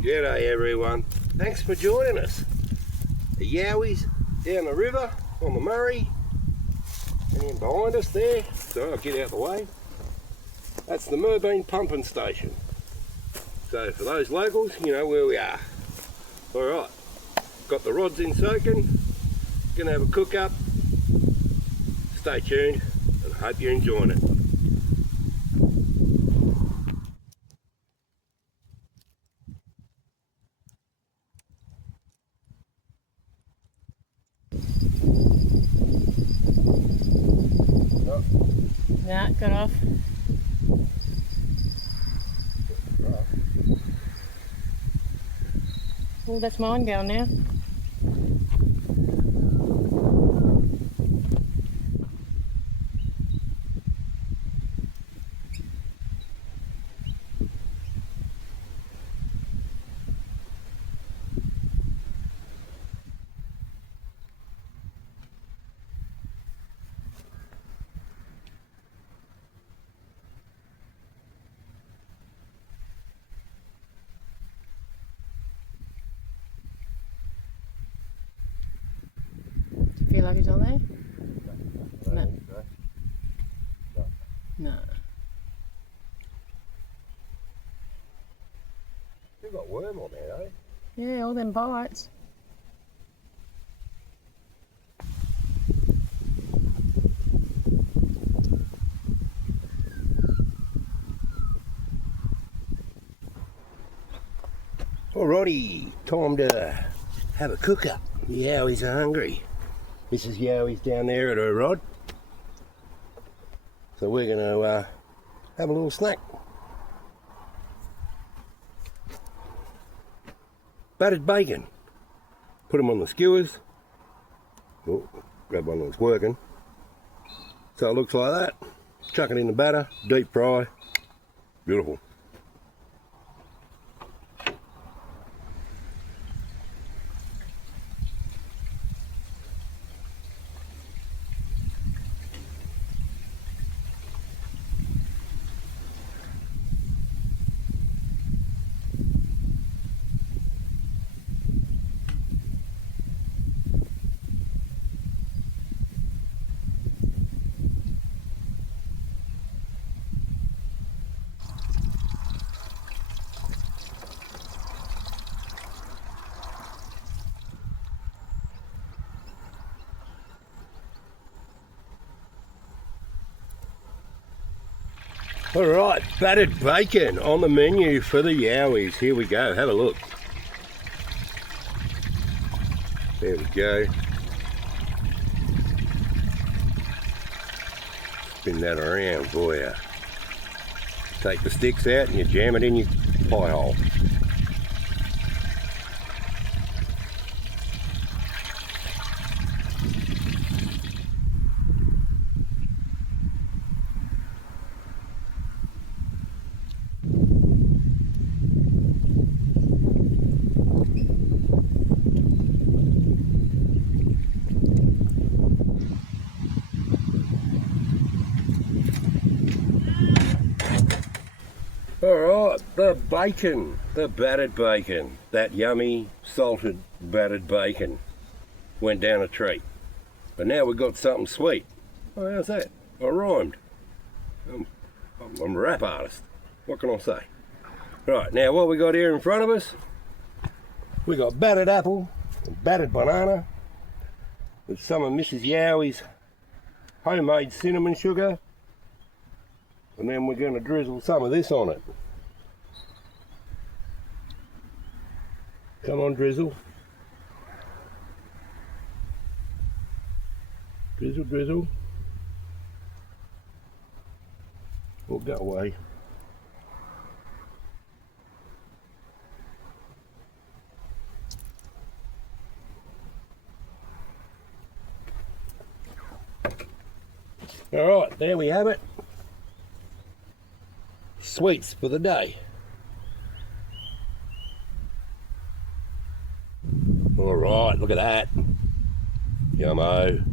G'day everyone, thanks for joining us. The Yowies down the river on the Murray, and then behind us there, so I'll get out of the way, that's the Merbein pumping station. So for those locals, you know where we are. Alright, got the rods in soaking, gonna have a cook up. Stay tuned and I hope you're enjoying it. Yeah, got off. Oh, that's mine going now. Feel like it's on there? No. No. You've got worm on there, eh? Yeah, all them bites. Alrighty, time to have a cook up. The Yowies are hungry. Mrs. Yowies down there at her rod. So we're going to have a little snack. Battered bacon. Put them on the skewers. Oh, grab one that's working. So it looks like that. Chuck it in the batter, deep fry. Beautiful. Alright, battered bacon on the menu for the Yowies. Here we go, have a look. There we go. Spin that around for you. Take the sticks out and you jam it in your pie hole. Alright, the bacon, the battered bacon, that yummy salted battered bacon went down a treat. But now we've got something sweet. Oh, how's that? I rhymed. I'm a rap artist. What can I say? Right, now what we got here in front of us, we got battered apple and battered banana with some of Mrs. Yowies' homemade cinnamon sugar. And then we're going to drizzle some of this on it. Come on, drizzle. Drizzle, drizzle. Oh, go away. All right, there we have it. Sweets for the day. All right, look at that. Yummo.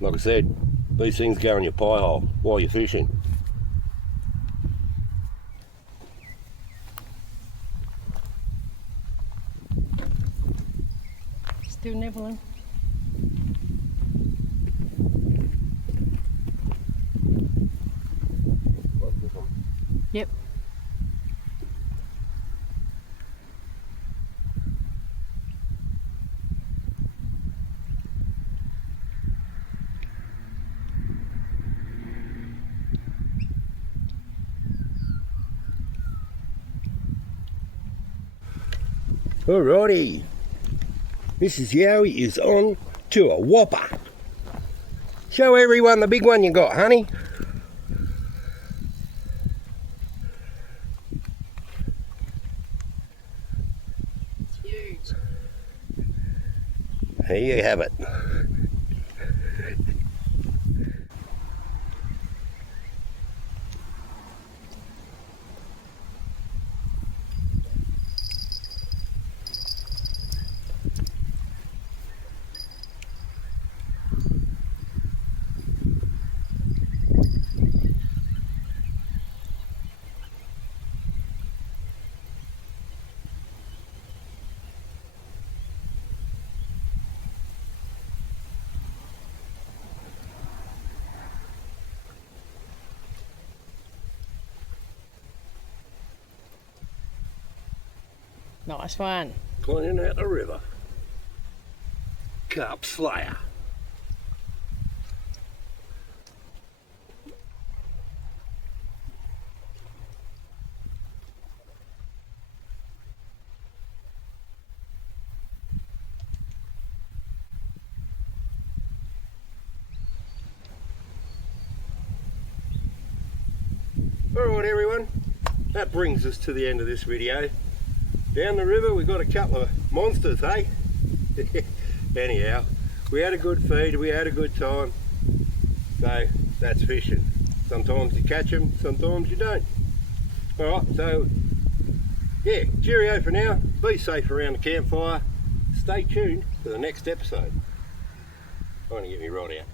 Like I said, these things go in your pie hole while you're fishing. Still nibbling. Yep. Alrighty, Mrs. Yowie is on to a whopper. Show everyone the big one you got, honey. It's huge. There you have it. Nice one. Cleaning out the river. Carp Slayer. Alright everyone, that brings us to the end of this video. Down the river we got a couple of monsters, eh? Anyhow, we had a good feed, we had a good time. So that's fishing. Sometimes you catch them, sometimes you don't. Alright, so yeah, cheerio for now. Be safe around the campfire. Stay tuned for the next episode. Trying to get me right out.